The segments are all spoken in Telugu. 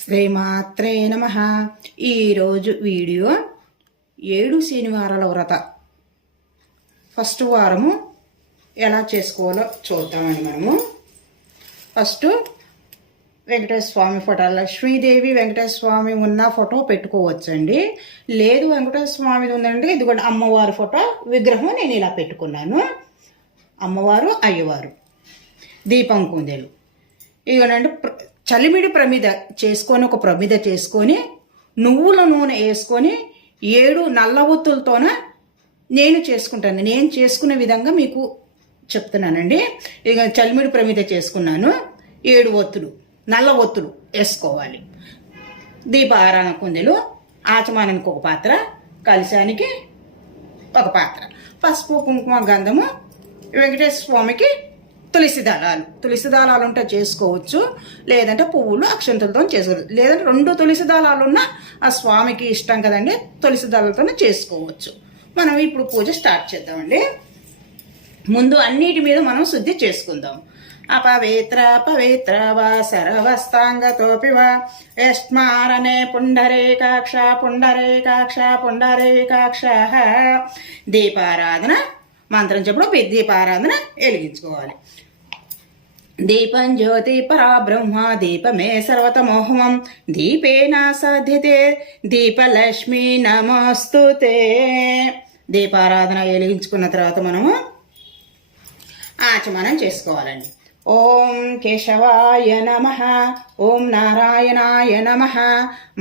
శ్రీమాత్రే నమః. ఈరోజు వీడియో 7 శనివారాల వ్రత ఫస్ట్ వారము ఎలా చేసుకోవాలో చూద్దామండి. మనము ఫస్ట్ వెంకటేశ్వర స్వామి ఫోటో, లక్ష్మీదేవి వెంకటేశ్వర స్వామి ఉన్న ఫోటో పెట్టుకోవచ్చండి. లేదు వెంకటేశ్వర స్వామిది ఉందండి, ఇదిగోండి అమ్మవారి ఫోటో విగ్రహం నేను ఇలా పెట్టుకున్నాను. అమ్మవారు అయ్యవారు దీపం కుందేలు ఇవనండి. చలిమిడి ప్రమిద చేసుకొని ఒక ప్రమిద చేసుకొని నువ్వుల నూనె వేసుకొని 7 నల్ల ఒత్తులతోన నేను చేసుకుంటాను. నేను చేసుకునే విధంగా మీకు చెప్తున్నానండి. ఇక చలిమిడి ప్రమిద చేసుకున్నాను. 7 ఒత్తులు నల్ల ఒత్తులు వేసుకోవాలి. దీపారాధన కుందెలు, ఆచమానానికి ఒక పాత్ర, కలశానికి ఒక పాత్ర, పసుపు కుంకుమ గంధము, వెంకటేశ్వర స్వామికి తులసి దళాలు ఉంటే చేసుకోవచ్చు, లేదంటే పువ్వులు అక్షంతలతో చేసుకోవచ్చు, లేదంటే 2 తులసి దళాలు ఉన్న ఆ స్వామికి ఇష్టం కదండి, తులసి దళాలతో చేసుకోవచ్చు. మనం ఇప్పుడు పూజ స్టార్ట్ చేద్దామండి. ముందు అన్నిటి మీద మనం శుద్ధి చేసుకుందాం. అపవిత్ర పవిత్ర వా సర్వస్తాంగతోపి వా యస్మారనే పుండరీకాక్ష పుండరీకాక్ష పుండరీకాక్ష. దీపారాధన మంత్రం చెప్పుడు దీపారాధన వెలిగించుకోవాలి. దీపం జ్యోతి పరాబ్రహ్మ దీపమే సర్వతమోహమం దీపేన సాధ్యతే దీపలక్ష్మి నమస్తుతే. దీపారాధన వెలిగించుకున్న తర్వాత మనము ఆచమనం చేసుకోవాలండి. ఓం కేశవాయ నమః, ఓం నారాయణాయ నమః,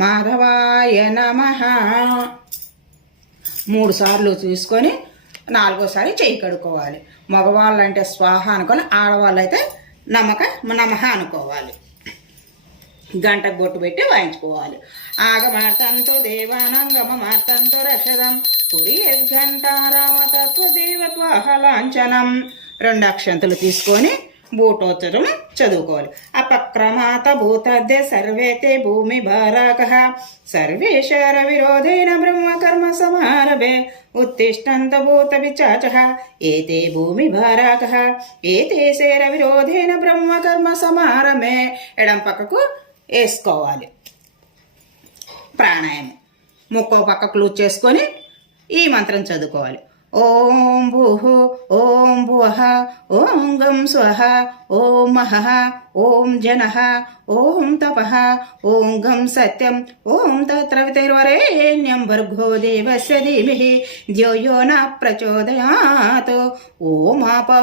మాధవాయ నమః 3 సార్లు చూసుకొని 4వసారి చెయ్యి కడుక్కోవాలి. మగవాళ్ళు అంటే స్వాహ అనుకొని, ఆడవాళ్ళు అయితే నమః అనుకోవాలి. గంటకు బొట్టు పెట్టి వాయించుకోవాలి. ఆగమార్తంతో దేవానంగమ మార్తంతో రషదం పురి యద్ఘంటారామతత్వదేవత్వాహలాంఛనం. 2 అక్షంతలు తీసుకొని భూటోత్తరం చదువుకోవాలి. అపక్రమాత భూతద్దే సర్వేతే భూమి భారాకః సర్వేశర విరోధేన బ్రహ్మకర్మ సమారభే ఉత్తిష్టంత భూత విచాచః ఏతే భూమి భారాకః ఏతే శర విరోధేన బ్రహ్మకర్మ సమారమే. ఎడం పక్కకు వేసుకోవాలి. ప్రాణాయామం ముక్కో పక్క క్లూజ్ చేసుకొని ఈ మంత్రం చదువుకోవాలి. ఓం భూః ఓం భువః ఓం గం స్వః ఓం మహః ఓం జనః ఓం తపః ఓం గం సత్యం ఓం తత్రవితైర్వరేణ్యం భర్గో దేవస్య ధీమహి ధియో యో న ప్రచోదయాత్. ఓం ఆపో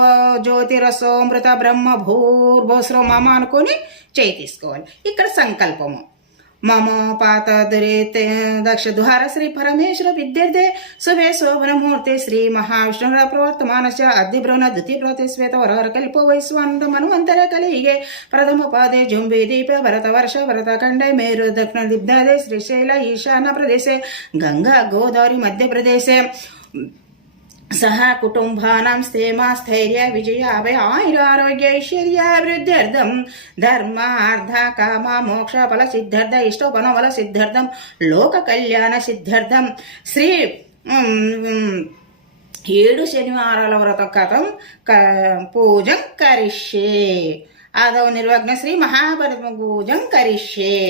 జ్యోతిరసోమృత బ్రహ్మ భూర్భువస్సుః మమ అనుకొని చేయి తీసుకోవాలి. ఇక్కడ సంకల్పము మమ పాత దురేతే దక్ష ద్వార శ్రీ పరమేశ్వర విద్యార్థే శుభే శోభనమూర్తి శ్రీ మహావిష్ణుర ప్రవర్తమానశ అద్ది బ్రహ్మ ద్వితీయ ప్రతి శ్వేత వరహర కల్పో వైశ్వానంద మన్వంతర కలిగే ప్రథమ పాదే జుంబి దీప భరత వర్ష భరత ఖండే మేరు దక్షిణ దిగ్ధాదే శ్రీశైల ఈశాన్య ప్రదేశే గంగా గోదావరి మధ్యప్రదేశే సహ కుటుంబానాం స్థేమ స్థైర్య విజయాభయ ఆయురారోగ్య ఐశ్వర్యాభివృద్ధ్యర్థం ధర్మ అర్థ కామ మోక్ష ఫల సిద్ధార్థ ఇష్టోపన ఫల సిద్ధార్థం లోక కళ్యాణ సిద్ధార్థం శ్రీ 7 శనివారాల వ్రత కథం పూజం కరిష్యే. ఆదవ నిర్వగ్న శ్రీ మహాభరత పూజం కరిష్యే.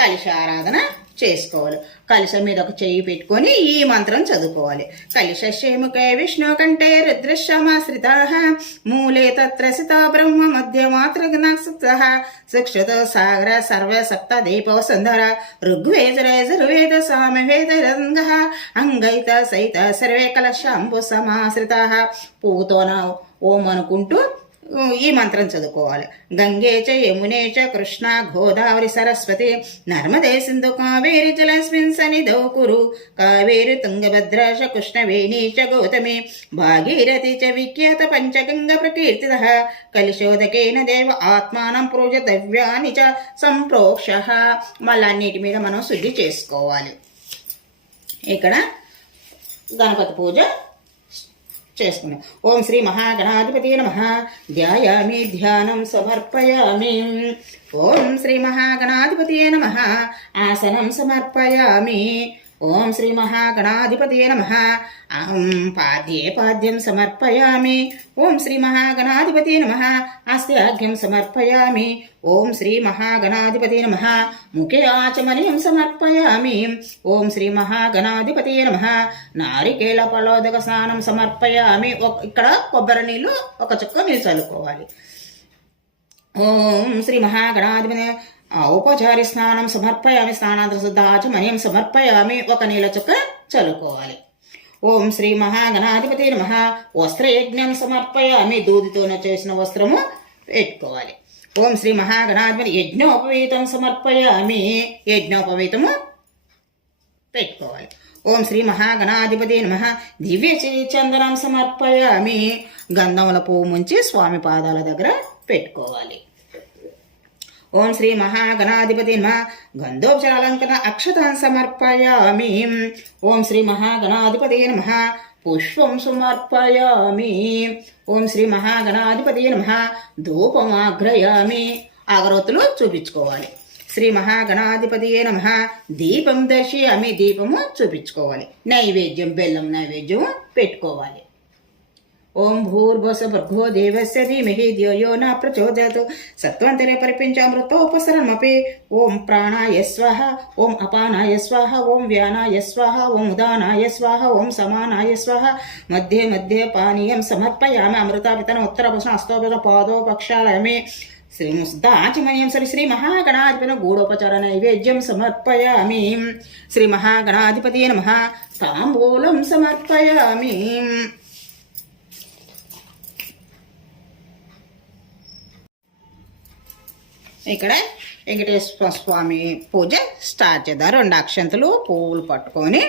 కలశారాధన చేసుకోవాలి. కలశం మీద ఒక చెయ్యి పెట్టుకొని ఈ మంత్రం చదువుకోవాలి. కలశేముఖే విష్ణు కంఠే రుద్రశ్యామాశ్రితాః మూలే తత్రసిత బ్రహ్మ మధ్య మాతృఘ్నః శిక్షతో సాగర సర్వ సప్త దీపో సుందర ఋగ్వేద సామవేద రంగః అంగైత సైత సర్వే కలశాంబు సమాశ్రితాః. పూతోన ఓం అనుకుంటూ ఈ మంత్రం చదువుకోవాలి. గంగే చ యమునే చ కృష్ణ గోదావరి సరస్వతి నర్మదే సింధు కావేరి జలస్మిన్ సన్నిధౌ కురు కావేరి తుంగభద్ర చ కృష్ణవేణీ చ గౌతమి భాగీరథి చ విఖ్యాత పంచగంగ ప్రకీర్తితః కలిశోదకేన దేవ ఆత్మానం పూజతవ్యాని చ సంప్రోక్షః. మళ్ళీ అన్నిటి మీద మనం శుద్ధి చేసుకోవాలి. ఇక్కడ గణపతి పూజ చేసుకున్నాం. ఓం శ్రీ మహాగణాధిపతి నమః ధ్యాయామి ధ్యానం సమర్పయామి. ఓం శ్రీ మహాగణాధిపతి నమః ఆసనం సమర్పయామి. ఓం శ్రీ మహాగణాధిపతయే నమః. అహం పాద్యే పాద్యం సమర్పయామి. ఓం శ్రీ మహాగణాధిపతయే నమః. ఆస్త్యాఘ్యం సమర్పయామి. ఓం శ్రీ మహాగణాధిపతయే నమః. ముఖే ఆచమనీయం సమర్పయామి. ఓం శ్రీ మహాగణాధిపతయే నమః. నారికేళ ఫలోదక స్నానం సమర్పయామి. ఇక్కడ కొబ్బరి నీళ్ళు ఒక చుక్క నీళ్ళు చల్లుకోవాలి. ఓం శ్రీ మహాగణాధిపతి ఔపచారి స్నానం సమర్పయామి. స్నానాంతర శుద్ధాచమనీయం సమర్పయామి. ఒక నీళ్ళ చుక్క చల్లుకోవాలి. ఓం శ్రీ మహాగణాధిపతి నమః. వస్త్రయజ్ఞం సమర్పయామి. దూదితోనే చేసిన వస్త్రము పెట్టుకోవాలి. ఓం శ్రీ మహాగణాధిపతి యజ్ఞోపవీతం సమర్పయామి. యజ్ఞోపవీతము పెట్టుకోవాలి. ఓం శ్రీ మహాగణాధిపతి నమః. దివ్య చందనం సమర్పయామి. గంధముల పువ్వు ముంచి స్వామి పాదాల దగ్గర పెట్టుకోవాలి. ఓం శ్రీ మహాగణాధిపతి నమః. గంధోపచారాలంకరణ అక్షతాన్ సమర్పయామి. ఓం శ్రీ మహాగణాధిపతి నమః. పుష్పం సమర్పయామి. ఓం శ్రీ మహాగణాధిపతి నమః. ధూపమాగ్రయామి. అగరొత్తులు చూపించుకోవాలి. శ్రీ మహాగణాధిపతి నమః. దీపం దర్శయామి. దీపము చూపించుకోవాలి. నైవేద్యం బెల్లం నైవేద్యం పెట్టుకోవాలి. ఓం భూర్భువస్సుః దేవస్య ధీమహి ధియో యో న ప్రచోదయాత్. సత్వంతరే పరిపించామృతోపసరణమపి. ఓం ప్రాణాయ స్వాహ. ఓం అపానాయ స్వాహ. ఓం వ్యానాయ స్వాహ. ఓం ఉదానాయ స్వాహ. ఓం సమానాయ స్వాహ. మధ్యే మధ్యే పానీయం సమర్పయామి. అమృతాపితన ఉత్తరపసన అస్తోపద పాదోపక్షాలయామి. శ్రీ ముస్తాచమనీయం శ్రీ మహాగణాధిపతి గూఢోపచార నైవేద్యం సమర్పయామి. శ్రీ మహాగణాధిపతి నమః. తాంబూలం సమర్పయామి. ఇక్కడ వెంకటేశ్వర స్వామి పూజ స్టార్ట్ చేద్దాం. 2 అక్షంతలు పువ్వులు పట్టుకొని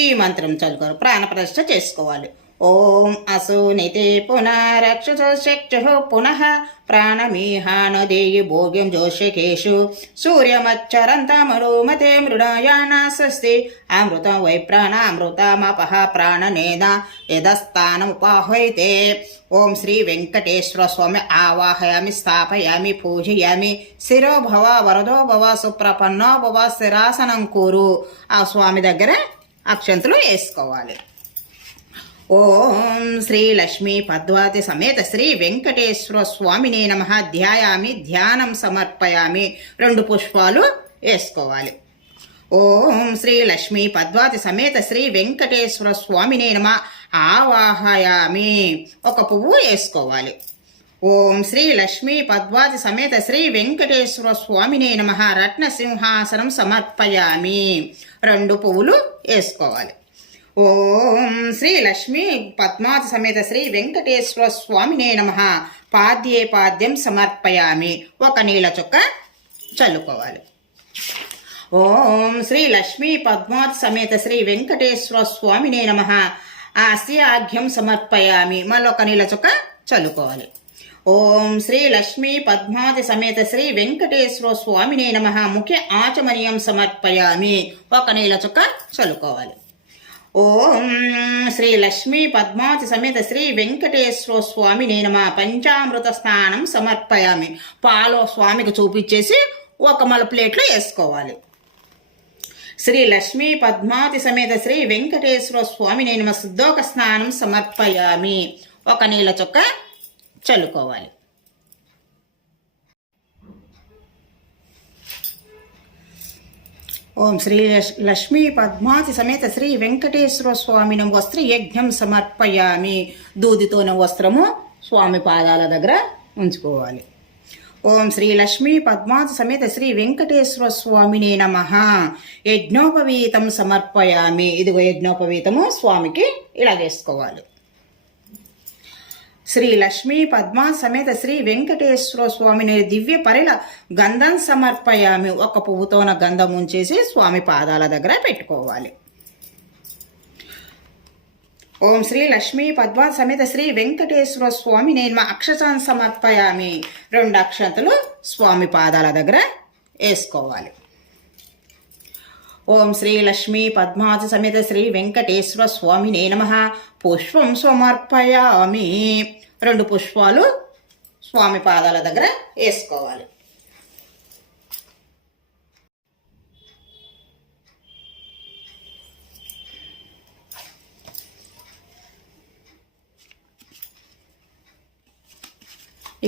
ఈ మంత్రం చదువుకోరు. ప్రాణప్రతిష్ఠ చేసుకోవాలి. ఓం అసూనితే పునరక్షసో పునః ప్రాణమీహానదేయి భోగ్యం జోషకేషు సూర్యమచ్చరంతమనుమతే మృడాయానా స్వస్తి అమృతం వై ప్రాణామృతమపః ప్రాణనేన యదస్థానముపాహ్వైతే. ఓం శ్రీ వెంకటేశ్వర స్వామి ఆవాహయామి. స్థాపయామి. పూజయామి. శిరో భవ వరదో భవ సుప్రపన్నో భవ శిరాసనం కూరు. ఆ స్వామి దగ్గర అక్షంతలు వేసుకోవాలి. ఓం శ్రీ లక్ష్మీ పద్మావతి సమేత శ్రీ వెంకటేశ్వర స్వామినే నమః. ధ్యాయామి. ధ్యానం సమర్పయామి. 2 పుష్పాలు వేసుకోవాలి. ఓం శ్రీ లక్ష్మీ పద్మావతి సమేత శ్రీ వెంకటేశ్వర స్వామినే నమః. ఆవాహయామి. 1 పువ్వు వేసుకోవాలి. ఓం శ్రీ లక్ష్మీ పద్మావతి సమేత శ్రీ వెంకటేశ్వర స్వామినే నమః. రత్న సింహాసనం సమర్పయామి. 2 పువ్వులు వేసుకోవాలి. ఓం శ్రీ లక్ష్మీ పద్మావతి సమేత శ్రీ వెంకటేశ్వర స్వామినే నమః. పాద్యే పాద్యం సమర్పయామి. 1 నీళ్ళ చుక్క చల్లుకోవాలి. ఓం శ్రీ లక్ష్మీ పద్మావతి సమేత శ్రీ వెంకటేశ్వర స్వామినే నమః. ఆస్త్యాఘ్యం సమర్పయామి. మళ్ళీ 1 నీళ్ళ చుక్క చల్లుకోవాలి. ఓం శ్రీ లక్ష్మీ పద్మావతి సమేత శ్రీ వెంకటేశ్వర స్వామినే నమః. ముఖ్య ఆచమనీయం సమర్పయామి. 1 నీళ్ళ చుక్క చల్లుకోవాలి. ఓం శ్రీ లక్ష్మీ పద్మావతి సమేత శ్రీ వెంకటేశ్వర స్వామినే నమః. పంచామృత స్నానం సమర్పయామి. పాలు స్వామికి చూపించేసి 1 ప్లేట్లో వేసుకోవాలి. శ్రీ లక్ష్మీ పద్మావతి సమేత శ్రీ వెంకటేశ్వర స్వామినే నమః. శుద్ధోక స్నానం సమర్పయామి. 1 నీళ్ళ చుక్క చల్లుకోవాలి. ఓం శ్రీ లక్ష్మీ పద్మావతి సమేత శ్రీ వెంకటేశ్వర స్వామిని వస్త్రయజ్ఞం సమర్పయామి. దూదితోన వస్త్రము స్వామి పాదాల దగ్గర ఉంచుకోవాలి. ఓం శ్రీ లక్ష్మీ పద్మావతి సమేత శ్రీ వెంకటేశ్వర స్వామినే నమః. యజ్ఞోపవీతం సమర్పయామి. ఇదిగో యజ్ఞోపవీతము స్వామికి ఇలా వేసుకోవాలి. శ్రీ లక్ష్మీ పద్మా సమేత శ్రీ వెంకటేశ్వర స్వామిని దివ్య పరిల గంధం సమర్పయామి. 1 పువ్వుతోన గంధం ఉంచేసి స్వామి పాదాల దగ్గర పెట్టుకోవాలి. ఓం శ్రీ లక్ష్మీ పద్మా సమేత శ్రీ వెంకటేశ్వర స్వామి నేను అక్షతాన్ సమర్పయామి. 2 అక్షంతలు స్వామి పాదాల దగ్గర వేసుకోవాలి. ఓం శ్రీ లక్ష్మీ పద్మావతి సమేత శ్రీ వెంకటేశ్వర స్వామినే నమః. పుష్పం సమర్పయామి. 2 పుష్పాలు స్వామి పాదాల దగ్గర వేసుకోవాలి.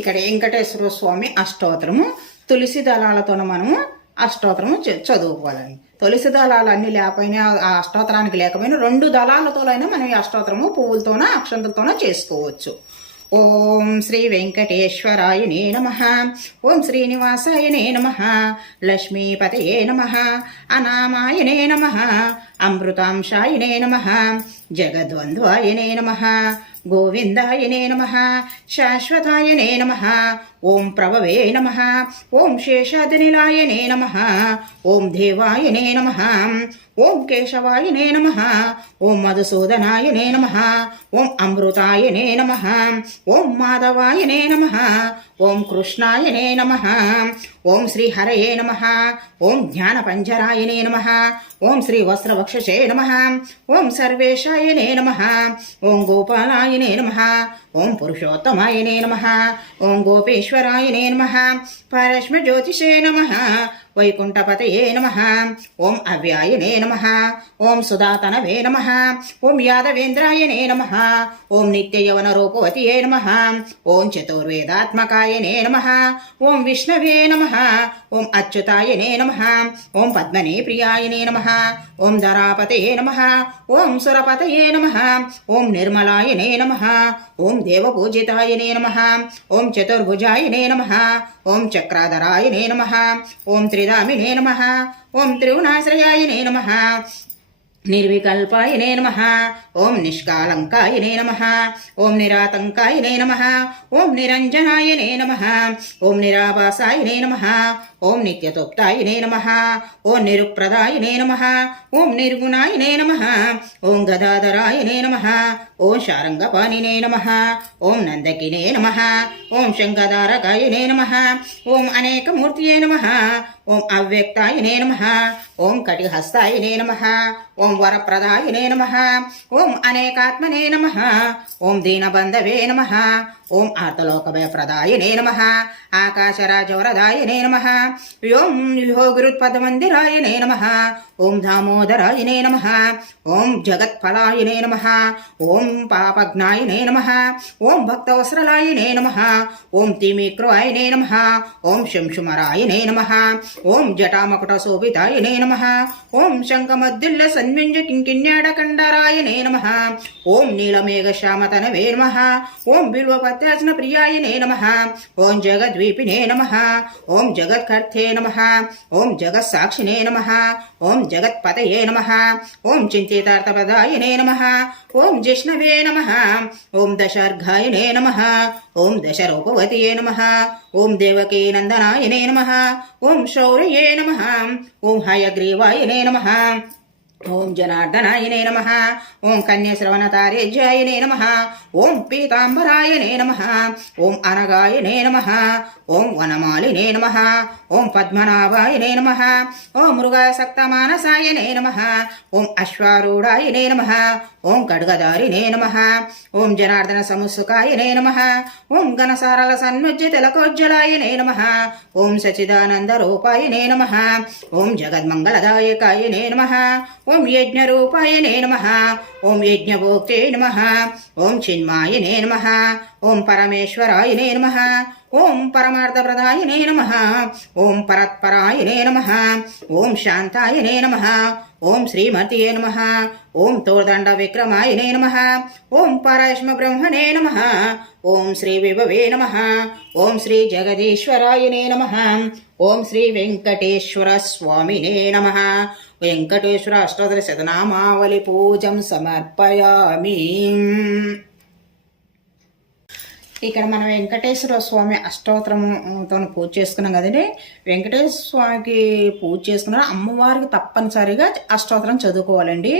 ఇక్కడ వెంకటేశ్వర స్వామి అష్టోత్తరము తులసి దళాలతోన మనము అష్టోత్తరము చదువుకోవాలండి. తులసి దళాలు అన్ని లేకపోయినా ఆ అష్టోత్తరానికి లేకపోయినా 2 దళాలతోనైనా మనం ఈ అష్టోత్తరము పువ్వులతోన అక్షంతలతోన చేసుకోవచ్చు. ఓం శ్రీ వెంకటేశ్వరాయనే నమః. ఓం శ్రీనివాసాయనే నమః. లక్ష్మీపతయే నమః. అనామాయనే నమః. అమృతాంశాయనే నమః. జగద్వంద్వాయనే నమః. గోవిందాయనే నమః. శాశ్వతాయనే నమః. ఓం ప్రభవే నమః. ఓం శేషాద్రినిలాయనే నమః. ఓం దేవాయనే నమః. ఓం కేశవాయనే నమః. ఓం మధుసూదనాయనే నమః. ఓం అమృతాయనే నమః. ఓం మాధవాయనే నమః. ఓం కృష్ణాయనే నమః. ఓం శ్రీ హరయే నమః. ఓం జ్ఞానపంజరాయనే నమః. ఓం శ్రీ వస్త్రవక్షసే నమః. ఓం సర్వేశాయనే నమః. ఓం గోపాలాయనే నమః. ఓం పురుషోత్తమాయనే నమః. ఓం గోపేశ్వరాయనే నమః. పరశ్మజ్యోతిషే నమః. వైకుంఠపతయే నమః. ఓం అవ్యాయనే నమః. ఓం సుధాతనవే నమః. ఓం యాదవేంద్రాయనే నమః. ఓం నిత్యయవన రూపవతియే నమః. ఓం చతుర్వేదాత్మకాయనే నమః. ఓం విష్ణవే నమః. ఓం అచ్యుతాయనే నమః. ఓం పద్మనే ప్రియాయనే నమః. ఓం ధరాపతయే నమః. ఓం సురపతయే నమః. ఓం నిర్మలాయనే నమః. ఓం దేవపూజితాయనే నమః. ఓం చతుర్భుజాయనే నమః. ఓం చక్రాధరాయనే నమః. ఓం త్రిదామినే నమః. ఓం త్రిగుణాశ్రయాయనే నమః. నిర్వికల్పాయనే నమః. ఓం నిష్కాలంకాయనే నమః. ఓం నిరాతంకాయనే నమః. ఓం నిరంజనాయనే నమః. ఓం నిరాభాసాయనే నమః. ఓం నిత్యతోక్తాయనే నమః. ఓం నిరుప్రదాయనే నమః. ఓం నిర్గుణాయనే నమః. ఓం గదాధరాయనే నమః. ఓం శారంగపాణినే నమః. ఓం నందకినే నమః. ఓం శంఖధారకాయనే నమః. ఓం అనేకమూర్తియే నమః. ఓం అవ్యక్తాయనే నమః. ఓం కటిహస్తాయనే నమః. ఓం వరప్రదాయనే నమః. ఓం అనేకాత్మనే నమః. ఓం దీనబంధవే నమః. ఓం ఆర్తలోకభయప్రదాయనే నమః. ఆకాశరాజవరదాయనే నమః. ఓం యోగృత్పదమందిరాయనే నమః. ఓం దామోదరాయనే నమః. ఓం జగత్ఫలాయనే నమః. ఓం పాపజ్ఞాయనే నమః. ఓం భక్తవస్త్రలాయనే నమః. ఓం తిమిక్రువాయనే నమః. ఓం శంశుమరాయనే నమః. ఓం జటామకుటశోభితాయనే నమః. ఓం శంఖమద్దిల్ల సన్మింజ కింకిణ్యాడకండరాయనే నమః. ఓం నీలమేఘశ్యామతనవే నమః. ఓం బిల్వపత్యాసన ప్రియాయనే నమః. ఓం జగద్వీపినే నమః. ఓం జగత్కర్తే నమః. ఓం జగత్సాక్షినే నమః. ఓం జగత్పతయే నమః. ఓం చింతితార్థపదాయనే నమః. ఓం జిష్ణవే నమః. ఓం దశార్ఘాయనే నమః. ఓం దశరూపవతియే నమః. ఓం దేవకీ నందనాయనే నమః. ఓం శౌర్యే నమః. ఓం హయగ్రీవాయనే నమః. ఓం జనార్దనాయనే నమః. ఓం కన్యశ్రవణతారేజ్యాయనే నమః. ఓం పీతాంబరాయనే నమః. ఓం అనగాయనే నమః. ఓం వనమాలినే నమః. ఓం పద్మనాభాయనే నమః. ఓం మృగసక్తమానసాయనే నమః. ఓం అశ్వారూఢాయనే నమః. ఓం ఖడ్గధారినే నమః. ఓం జనార్దన సముత్సుకాయనే నమః. ఓం ఘనసారల సన్ముజ్య తిలకోజ్వలాయనే నమః. ఓం సచిదానంద రూపాయనే నమః. ఓం జగన్మంగళదాయకాయనే నమః. ఓం యజ్ఞరూపాయనే నమః. ఓం యజ్ఞభోక్తే నమః. ఓం చిన్మాయనే నమః. ఓం పరమేశ్వరాయనే నమః. ఓం పరమార్థప్రదాయనే నమః. ఓం పరత్పరాయనే నమః. ఓం శాంతాయనే నమః. ఓం శ్రీమతియే నమః. ఓం తోర్దండ విక్రమాయనే నమః. ఓం పరశ్మ బ్రహ్మణే నమః. ఓం శ్రీ విభవే నమః. ఓం శ్రీ జగదీశ్వరాయనే నమః. ఓం శ్రీ వెంకటేశ్వర స్వామినే నమః. వెంకటేశ్వర అష్టోత్తర శతనామావళి పూజం సమర్పయామి. ఇక్కడ మనం వెంకటేశ్వర స్వామి అష్టోత్తరంతో పూజ చేసుకున్నాం కదండి. వెంకటేశ్వర స్వామికి పూజ చేసుకున్న అమ్మవారికి తప్పనిసరిగా అష్టోత్తరం చదువుకోవాలండి.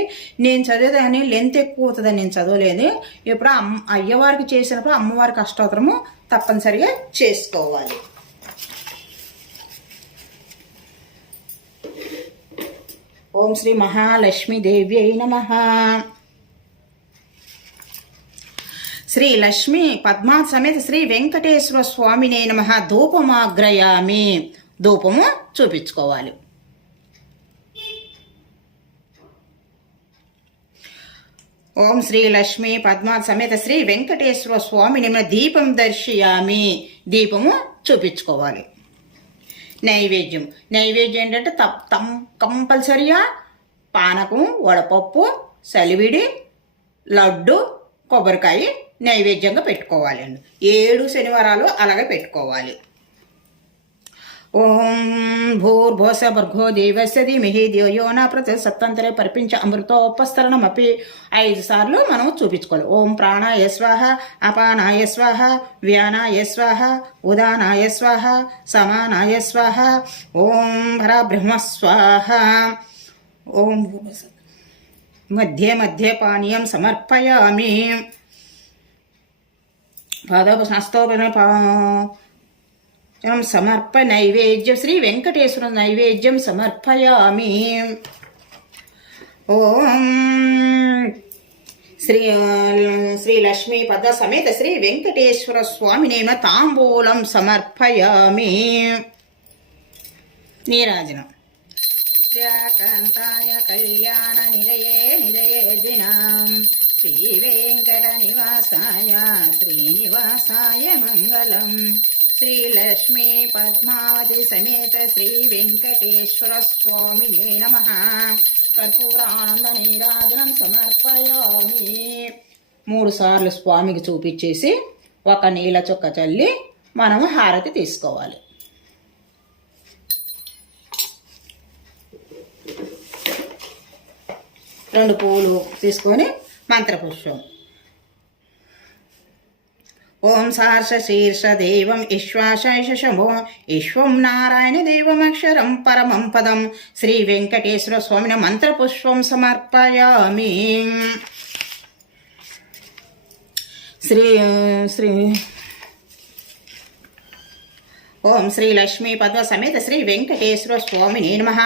నేను చదివేదాన్ని లెంత్ ఎక్కువ అవుతుందని నేను చదవలేదు. ఇప్పుడు అయ్యవారికి చేసినప్పుడు అమ్మవారికి అష్టోత్తరము తప్పనిసరిగా చేసుకోవాలి. ఓం శ్రీ మహాలక్ష్మీదేవ్యై నమః. శ్రీ లక్ష్మీ పద్మా సమేత శ్రీ వెంకటేశ్వర స్వామినే నమః. ధూపమాగ్రయామి. ధూపము చూపించుకోవాలి. ఓం శ్రీ లక్ష్మీ పద్మా సమేత శ్రీ వెంకటేశ్వర స్వామిని దీపం దర్శయామి. దీపము చూపించుకోవాలి. నైవేద్యం ఏంటంటే కంపల్సరిగా పానకం, వడపప్పు, సలివిడి, లడ్డు, కొబ్బరికాయ నైవేద్యంగా పెట్టుకోవాలండి. 7 శనివారాలు అలాగే పెట్టుకోవాలి. ఓం భూర్భోస భర్గో దేవస్య ధీమహి ధియో యో న ప్రచోదయాత్ పరిపించ అమృతోపస్తరణమపి 5 సార్లు మనం చూపించుకోవాలి. ఓం ప్రాణాయ స్వాహ, అపానాయ స్వాహ, వ్యానాయ స్వాహ, ఉదానాయ స్వాహ, సమానాయ స్వాహ, ఓం పరబ్రహ్మ స్వాహ. ఓం మధ్యే మధ్యే పానీయం సమర్పయామి. పాదోపశాస్త్రోపన సమర్ప నైవేద్యం శ్రీ వెంకటేశ్వర నైవేద్యం సమర్పయామి. ఓం శ్రీ లక్ష్మీ పద్మ సమేత శ్రీ వెంకటేశ్వర స్వామినేమ తాంబూలం సమర్పయామి. నీరాజనం. శ్రీకాంతాయ కళ్యాణ నిలయే దినాం శ్రీ వెంకట నివాసాయ శ్రీనివాసాయ మంగళం. శ్రీ లక్ష్మీ పద్మావతి సమేత శ్రీ వెంకటేశ్వర స్వామినే నమః. కర్పూరానంద నీరాజనం సమర్పయామి. 3 సార్లు స్వామికి చూపించేసి ఒక నీళ్ళ చుక్క చల్లి మనము హారతి తీసుకోవాలి. రెండు పూలు తీసుకొని మంత్రపుష్పం. ఓం సార్ష శీర్ష దేవం విశ్వాశమో విశ్వం నారాయణ దేవమక్షరం పరమం పదం శ్రీ వెంకటేశ్వర స్వామిని మంత్రపుష్పం సమర్పయామి. ఓం శ్రీ లక్ష్మీ పద్మ సమేత శ్రీ వెంకటేశ్వర స్వామినే నమః.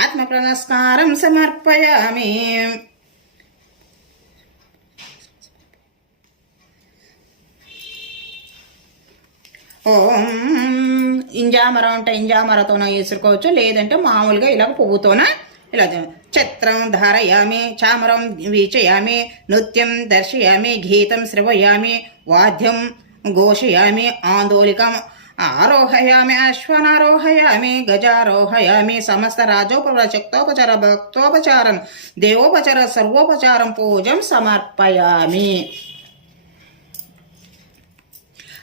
ఆత్మ నమస్కారం సమర్పయామి. ఓం ఇంజామర ఉంటే ఇంజామరతోనో వేసుకోవచ్చు, లేదంటే మామూలుగా ఇలా పువ్వుతోన ఇలా ఛత్రం ధారయామి, చామరం వీచయామి, నృత్యం దర్శయామి, గీతం శ్రవయామి, వాద్యం ఘోషయామి, ఆందోళికం ఆరోహయామి, అశ్వనారోహయామి, గజారోహయామి, సమస్త రాజోపచార శక్తోపచార భక్తోపచారం దేవోపచార సర్వోపచారం పూజం సమర్పయామి.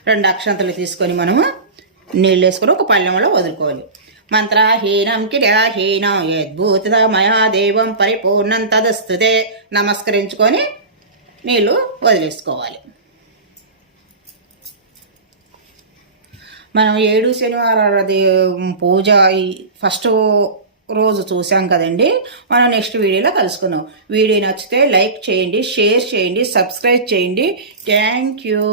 2 అక్షంతలు తీసుకొని మనము నీళ్ళు వేసుకొని ఒక పళ్ళెంలో వదులుకోవాలి. మంత్రహీనం క్రియాహీనం యద్భూత మయా దేవం పరిపూర్ణం తదస్తుతే నమస్కరించుకొని నీళ్ళు వదిలేసుకోవాలి. మనం 7 శనివారాల పూజ ఫస్ట్ రోజు చూసాం కదండి. మనం నెక్స్ట్ వీడియోలో కలుసుకుందాం. వీడియో నచ్చితే లైక్ చేయండి, షేర్ చేయండి, సబ్స్క్రైబ్ చేయండి. Thank you.